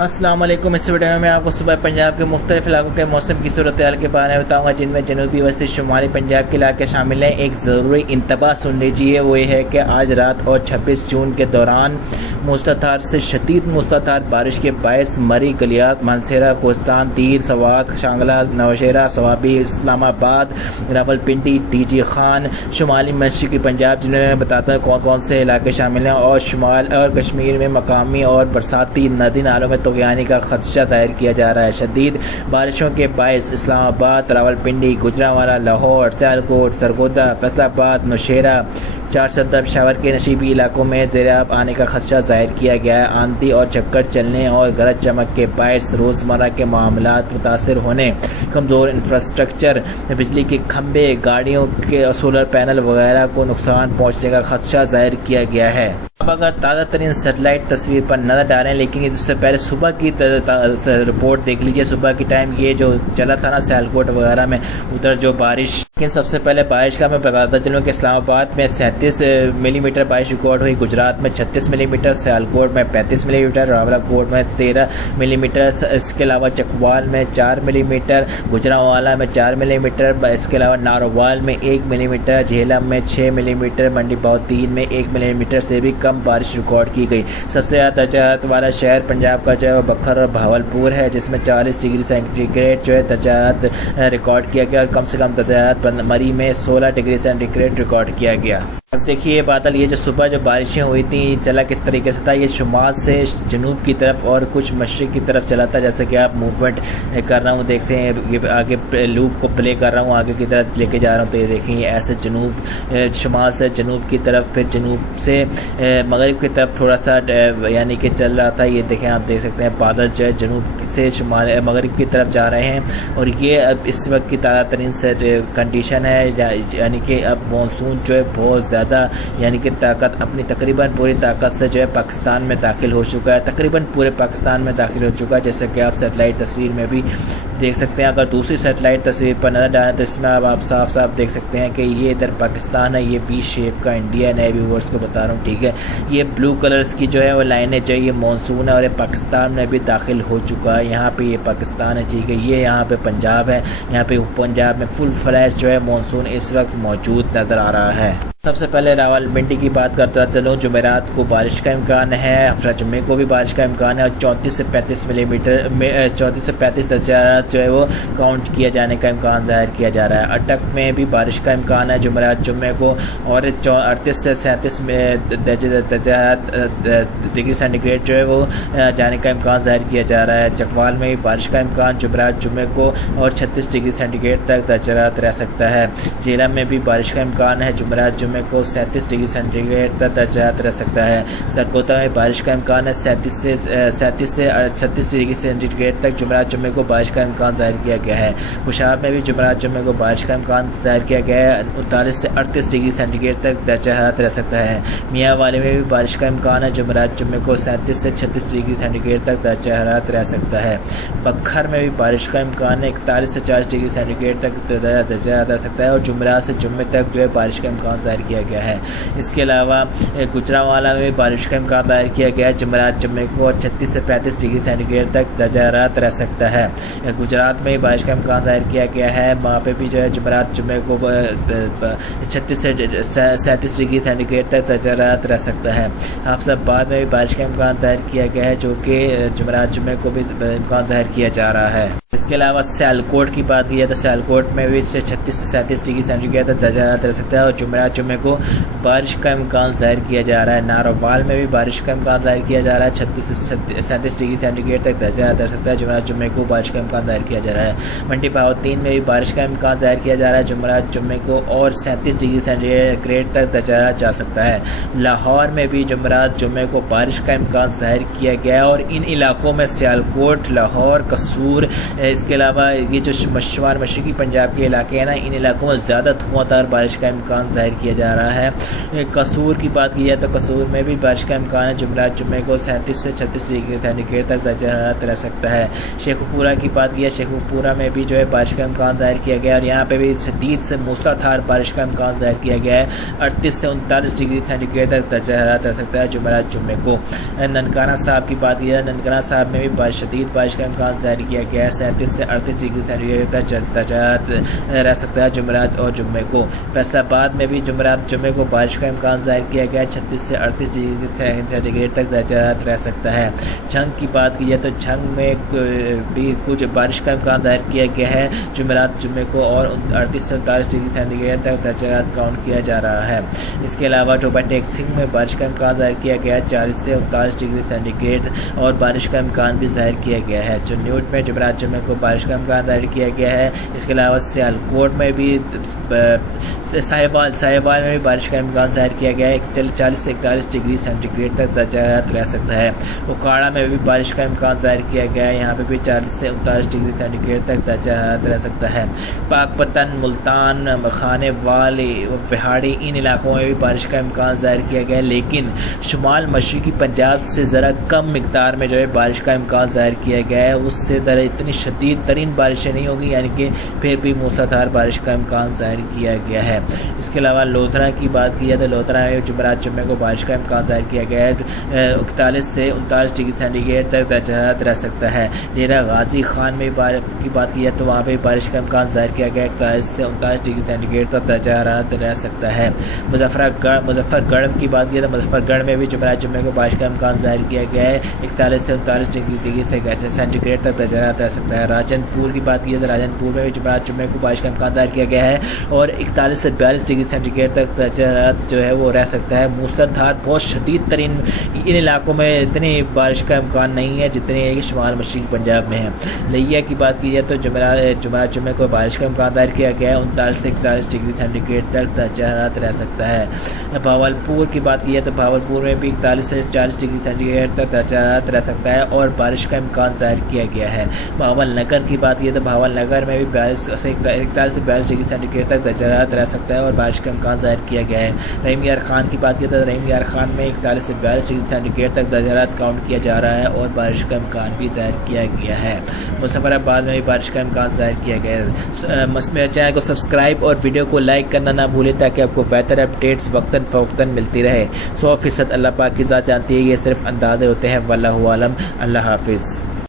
السلام علیکم۔ اس ویڈیو میں میں آپ کو صوبہ پنجاب کے مختلف علاقوں کے موسم کی صورتحال کے بارے میں بتاؤں گا، جن میں جنوبی وسطی شمالی پنجاب کے علاقے شامل ہیں۔ ایک ضروری انتباہ سن لیجیے، وہ یہ ہے کہ آج رات اور 26 جون کے دوران موسلادھار سے شدید موسلادھار بارش کے باعث مری، گلیات، مانسہرہ، کوہستان، تیر، سوات، شانگلہ، نوشہرہ، سوابی، اسلام آباد، راولپنڈی، ڈی جی خان، شمالی مشرقی پنجاب، جنہیں میں بتاتا ہوں کون کون سے علاقے شامل ہیں، اور شمال اور کشمیر میں مقامی اور برساتی ندی نالوں میں طغیانی کا خدشہ ظاہر کیا جا رہا ہے۔ شدید بارشوں کے باعث اسلام آباد، راولپنڈی، گوجرانوالہ، لاہور، سیالکوٹ، سرگودا، فیصل آباد، نوشہرہ، چارسدہ، پشاور کے نشیبی علاقوں میں زیرآب آنے کا خدشہ ظاہر کیا گیا ہے۔ آندھی اور جھکڑ چلنے اور گرج چمک کے باعث روزمرہ کے معاملات متاثر ہونے، کمزور انفراسٹرکچر، بجلی کے کھمبے، گاڑیوں کے سولر پینل وغیرہ کو نقصان پہنچنے کا خدشہ ظاہر کیا گیا ہے۔ اب اگر تازہ ترین سیٹلائٹ تصویر پر نظر ڈالیں، لیکن اس سے پہلے صبح کی رپورٹ دیکھ لیجیے۔ صبح کی ٹائم یہ جو چلا تھا نا سیالکوٹ وغیرہ میں، ادھر جو بارش، لیکن سب سے پہلے بارش کا میں بتاتا چلوں کہ اسلام آباد میں 37 ملی میٹر بارش ریکارڈ ہوئی، گجرات میں 36 ملی میٹر، سیالکوٹ میں 35 ملی میٹر، راولاکوٹ میں 13 ملی میٹر، اس کے علاوہ چکوال میں 4 ملی میٹر، گوجرانوالہ میں 4 ملی میٹر، اس کے علاوہ ناروال میں 1 ملی میٹر، جہلم میں 6 ملی میٹر، منڈی باؤ 3 میں 1 ملی میٹر سے بھی کم بارش ریکارڈ کی گئی۔ سب سے زیادہ درجات والا شہر پنجاب کا جو ہے وہ بکھر اور بہاولپور ہے، جس میں 40 ڈگری سینٹی گریڈ جو ہے درجات ریکارڈ کیا گیا، اور کم سے کم درجات مری میں 16 ڈگری سینٹی گریڈ ریکارڈ کیا گیا۔ اب دیکھیے یہ بادل، یہ جو صبح جو بارشیں ہوئی تھیں چلا کس طریقے سے تھا، یہ شمال سے جنوب کی طرف اور کچھ مشرق کی طرف چلا تھا، جیسے کہ آپ موومنٹ کر رہا ہوں، دیکھتے ہیں یہ آگے لوپ کو پلے کر رہا ہوں، آگے کی طرف لے کے جا رہا ہوں، تو یہ دیکھیں یہ ایسے جنوب، شمال سے جنوب کی طرف، پھر جنوب سے مغرب کی طرف تھوڑا سا یعنی کہ چل رہا تھا۔ یہ دیکھیں آپ دیکھ سکتے ہیں بادل جو ہے جنوب سے شمال مغرب کی طرف جا رہے ہیں، اور یہ اب اس وقت کی تازہ ترین کنڈیشن ہے، یعنی کہ اب مانسون جو ہے بہت زیادہ یعنی کہ طاقت اپنی تقریباً پوری طاقت سے جو ہے پاکستان میں داخل ہو چکا ہے، تقریباً پورے پاکستان میں داخل ہو چکا ہے، جیسے کہ آپ سیٹلائٹ تصویر میں بھی دیکھ سکتے ہیں۔ اگر دوسری سیٹلائٹ تصویر پر نظر ڈالیں تو اس میں اب آپ صاف صاف دیکھ سکتے ہیں کہ یہ ادھر پاکستان ہے، یہ وی شیپ کا انڈیا ہے، نئے ویورز کو بتا رہا ہوں، ٹھیک ہے۔ یہ بلو کلرز کی جو ہے وہ لائنیں جو ہے یہ مانسون ہے، اور یہ پاکستان میں بھی داخل ہو چکا ہے، یہاں پہ یہ پاکستان ہے، ٹھیک ہے۔ یہ یہاں پہ پنجاب ہے، یہاں پہ پنجاب میں فل فلیش جو ہے مانسون اس وقت موجود نظر آ رہا ہے۔ سب سے پہلے راولپنڈی کی بات کرتا چلوں، جمعرات کو بارش کا امکان ہے، ہفتہ جمعے کو بھی بارش کا امکان ہے، اور 34 سے 35 ملی میٹر 34 سے 35 درجات جو ہے وہ کاؤنٹ کیا جانے کا امکان ظاہر کیا جا رہا ہے۔ اٹک میں بھی بارش کا امکان ہے جمعرات جمعے کو، اور 38 سے 37 درجات ڈگری سینٹی گریڈ جو ہے وہ جانے کا امکان ظاہر کیا جا رہا ہے۔ چکوال میں بھی بارش کا امکان جمعرات جمعے کو، اور 36 ڈگری سینٹی گریڈ تک درجات رہ سکتا ہے۔ جہلم میں بھی بارش کا امکان ہے، جمعرات جمعے کو 37 ڈگری سینٹی گریڈ تک درجات رہ سکتا ہے۔ سرگودا میں بارش کا امکان ہے، 37 سے 36 ڈگری سینٹی گریڈ تک جمعرات جمعے کو بارش کا امکان ظاہر کیا گیا ہے۔ پشاور میں بھی جمعرات جمعے کو بارش کا امکان ظاہر کیا گیا ہے، 39 سے 38 ڈگری سینٹی گریڈ تک درجات رہ سکتا ہے۔ میاں والے میں بھی بارش کا امکان ہے، جمعرات جمعے کو 37 سے 36 ڈگری سینٹی گریڈ تک درجات رہ سکتا ہے۔ بکھر میں بھی بارش کا امکان ہے، 41 سے 40 ڈگری سینٹی گریڈ تک درجات رہ سکتا ہے، اور جمعرات سے جمعے تک جو ہے بارش کا امکان ظاہر کیا گیا ہے۔ اس کے علاوہ گوجرانوالہ میں بارش کا امکان ظاہر کیا گیا ہے، جمعرات جمعے کو، اور 36 سے 35 ڈگری سینٹی گریڈ تک درجات رہ سکتا ہے۔ گجرات میں بارش کا امکان ظاہر کیا گیا ہے، وہاں پہ بھی جو ہے جمعرات جمعے کو 36 سے 37 ڈگری سینٹی گریڈ تک درجات رہ سکتا ہے۔ حفص آباد میں بھی بارش کا امکان ظاہر کیا گیا ہے، جو کہ جمعرات جمعے کو بھی امکان ظاہر کیا جا رہا ہے۔ اس کے علاوہ سیالکوٹ کی بات کی جائے تو سیالکوٹ میں بھی 36 سے 37 ڈگری سینٹی گریڈ تک درجات رہ سکتا ہے، اور جمعرات جمعے کو بارش کا امکان ظاہر کیا جا رہا ہے۔ ناروال میں بھی بارش کا امکان ظاہر کیا جا رہا ہے، 36 سے 37 ڈگری سینٹی گریڈ تک درجات رہ سکتا ہے، جمعرات جمعے کو بارش کا امکان ظاہر کیا جا رہا ہے۔ منڈی باؤ 3 میں بھی بارش کا امکان ظاہر کیا جا رہا ہے، جمعرات جمعے کو، اور 37 ڈگری سینٹی گریڈ تک درجات جا سکتا ہے۔ لاہور میں بھی جمعرات جمعے کو بارش کا امکان ظاہر کیا گیا ہے، اور ان علاقوں میں سیالکوٹ، لاہور، قصور، اس کے علاوہ یہ جو شمال مشرقی پنجاب کے علاقے ہیں نا، ان علاقوں میں زیادہ دھواں دار بارش کا امکان ظاہر کیا جا رہا ہے۔ قصور کی بات کی جائے تو قصور میں بھی بارش کا امکان ہے، جمعرات جمعے کو 37 سے 36 ڈگری سینٹی گریڈ تک درجہ حرارت رہ سکتا ہے۔ شیخ پورہ کی بات کی جائے، شیخ پورہ میں بھی جو ہے بارش کا امکان ظاہر کیا گیا ہے، اور یہاں پہ بھی شدید سے موسلادھار بارش کا امکان ظاہر کیا گیا ہے۔ 38 سے 39 ڈگری سینٹی گریڈ تک درجہ حرارت رہ سکتا ہے جمعرات جمعے کو۔ ننکانہ صاحب کی بات کی جائے، ننکانہ صاحب میں بھی شدید بارش کا امکان ظاہر کیا گیا ہے، 37 سے 38 ڈگری سینٹی گریڈ تک درجہ حرارت رہ سکتا ہے جمعرات اور جمعے کو۔ فیصل آباد میں بھی جمعرات جمعے کو بارش کا امکان ظاہر کیا گیا ہے، 36 سے 38 ڈگری سینٹی گریڈ تک درجہ حرارت رہ سکتا ہے۔ جھنگ کی بات کی جائے تو جھنگ میں بھی کچھ بارش کا امکان ظاہر کیا گیا ہے جمعرات جمعے کو، اور 38 سے 39 ڈگری سینٹی گریڈ تک درجہ حرارت کاؤنٹ کیا جا رہا ہے۔ اس کے علاوہ ٹوبا ٹیک سنگھ میں بارش کا امکان ظاہر کیا گیا ہے، 40 سے 39 ڈگری سینٹی گریڈ اور بارش کا امکان بھی ظاہر کیا گیا ہے۔ چنیوٹ میں جمعرات جمعے کو بارش کا امکان ظاہر کیا گیا ہے۔ اس کے علاوہ سیالکوٹ میں بھی، ساہیوال میں بھی بارش کا امکان ظاہر کیا گیا ہے، 40 سے 41 ڈگری سینٹی گریڈ تک درجہ حرارت رہ سکتا ہے۔ اوکاڑا میں بھی بارش کا امکان ظاہر کیا گیا ہے، یہاں پہ بھی 40 سے 39 ڈگری سینٹی گریڈ تک درجہ حرارت رہ سکتا ہے۔ پاک پتن، ملتان، خانے وال، وہاڑی، ان علاقوں میں بھی بارش کا امکان ظاہر کیا گیا ہے، لیکن شمال مشرقی پنجاب سے ذرا کم مقدار میں جو ہے بارش کا امکان ظاہر کیا گیا ہے، اس سے ذرا اتنی شدید ترین بارشیں نہیں ہوگی، یعنی کہ پھر بھی موسلادھار بارش کا امکان ظاہر کیا گیا ہے۔ اس کے علاوہ لودھرا کی بات کی جائے تو لودھرا میں جمعرات جمعے کو بارش کا امکان ظاہر کیا گیا ہے، 41 سے 39 ڈگری سینٹی گریڈ تک درجہ حرارت رہ سکتا ہے۔ ڈیرہ غازی خان میں کی بات کی جائے تو وہاں پہ بارش کا امکان ظاہر کیا گیا ہے، 41 سے 39 ڈگری سینٹی گریڈ تک درجہ حرارت رہ سکتا ہے۔ مظفر گڑھ کی بات کی جائے تو مظفر گڑھ میں بھی جمعرات جمعے کو بارش کا امکان ظاہر کیا گیا ہے، 41 سے 39 ڈگری سینٹی گریڈ تک درجہ حرارت رہ سکتا ہے۔ راجن پور کی بات کی جائے تو راجن پور میں بھی جمعرات جمعے کو بارش کا امکان ظاہر کیا گیا ہے، اور 41 سے 42 ڈگری سینٹی گریڈ تک درجہ حرارت جو ہے وہ رہ سکتا ہے۔ موسلادھار بہت شدید ترین ان علاقوں میں اتنی بارش کا امکان نہیں ہے جتنی ہے کہ شمال مشرقی پنجاب میں ہے۔ لیا کی بات کی جائے تو جمعرات جمعے کو بارش کا امکان ظاہر کیا گیا ہے، 39 سے 41 ڈگری سینٹی گریڈ تک درجہ حرارت رہ سکتا ہے۔ بھاولپور کی بات کی جائے تو بھاولپور میں بھی 41 سے 40 ڈگری سینٹی گریڈ تک درجہ حرارت رہ سکتا ہے، اور بارش کا امکان ظاہر کیا گیا ہے۔ بھاول نگر کی بات کی جائے تو بھاول نگر میں بھی 41 سے 42 ڈگری سینٹی گریڈ تک درجہ حرارت رہ سکتا ہے، اور بارش کا امکان ظاہر کیا گیا ہے۔ رحیم یار خان کی بات کی تو رحیم یار خان میں 41 سے 42 ڈگری سینٹی گریڈ تک درجہ حرارت کاؤنٹ کیا جا رہا ہے، اور بارش کا امکان بھی ظاہر کیا گیا ہے۔ مظفر آباد میں بھی بارش کا امکان ظاہر کیا گیا ہے۔ میرے چینل کو سبسکرائب اور ویڈیو کو لائک کرنا نہ بھولیں تاکہ آپ کو بہتر اپڈیٹس وقتاً فوقتاً ملتی رہے۔ 100% اللہ پاک کی ذات جانتی ہے، یہ صرف اندازے ہوتے ہیں، واللہ عالم۔ اللہ حافظ۔